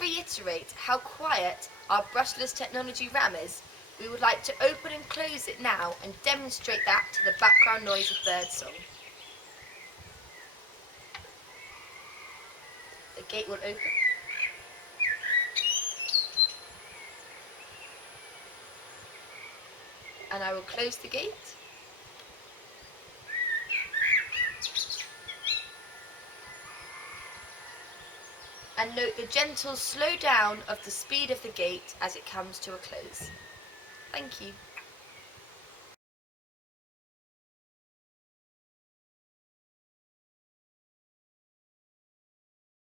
reiterate how quiet our brushless technology RAM is, we would like to open and close it now and demonstrate that to the background noise of birdsong. The gate will open. And I will close the gate. And note the gentle slow down of the speed of the gate as it comes to a close. Thank you.